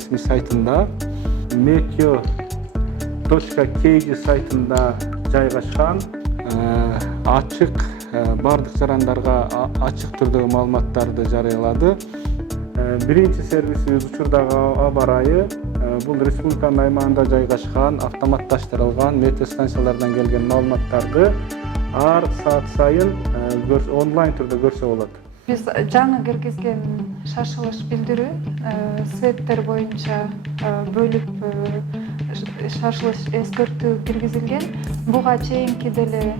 расмий сайтында, meteo.kg сайтында жайгашкан, ачык, бардык жарандарга ачык түрдөгү маалыматтарды жарыялады. Биринчи сервисибиз учурдагы аба-ырайы. Бул республиканын аймагында жайгашкан, автоматташтырылган метео станциялардан келген маалыматтарды ар саат сайын онлайн түрдө көрсө болот. Биз жаңы киргизген шашылыш билдирүү светтер боюнча бөлүп шашылыш эскертүү киргизилген. Буга чейинки деле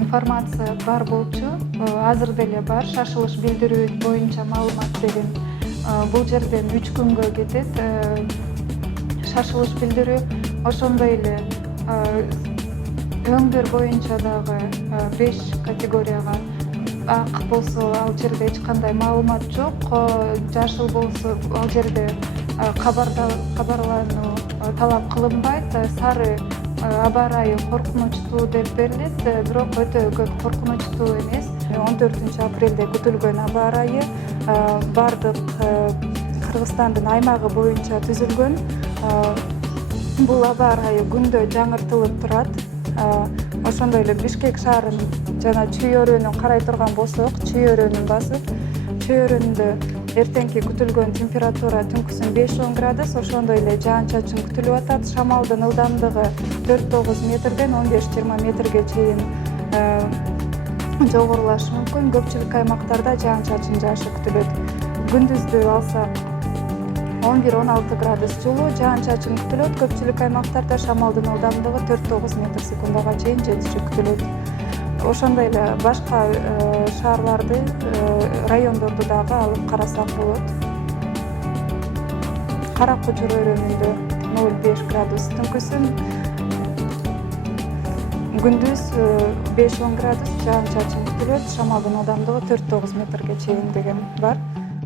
информация бар болчу, азыр деле бар. Шашылыш билдирүү боюнча маалымат деген бул жерден 3 күнгө кетет. Шашылыш билдирүү ошондой эле өңдөр боюнча дагы 5 категорияга. Ак болсо ал жерде эч кандай маалымат жок, жашыл болсо ал жерде кабарлануу талап кылынбайт. Сары аба-ырайы коркунучтуу деп берилет, бирок өтө көп коркунучтуу эмес. 14 апрелде күтүлгөн аба-ырайы бардык Кыргызстандын аймагы боюнча түзүлгөн. Бул аба-ырайы күндө жаңыртылып турат. Ошондой эле Бишкек шаарын жана чүй-өрөөнүн карай турган болсок, чүй-өрөөнүн басып, чүй-өрөөнүндө эртеңки күтүлгөн температура түнкүсүн 5-10 градус, ошондой эле жаан-чачын күтүлүп атат. Шамалдын ылдамдыгы 4-9 метрден 15-20 метрге чейин жогорулашы мүмкүн. Көпчүлүк аймактарда жаан-чачын жаашы күтүлөт. Күндүздү алсак 11-16 градус жылуу, жаан-чачын күтүлөт. Көпчүлүк аймактарда шамалдын ылдамдыгы 4-9 метр секундага чейин жетиши күтүлөт. Ошондой эле башка шаарларды, райондорду дагы алып карасак болот. Каракучур өрөөнүндө 0-5 градус түнкүсүн, күндүз 5-10 градус жаан-чачын күтүлөт. Шамалдын ылдамдыгы 4-9 метрге чейин деген бар.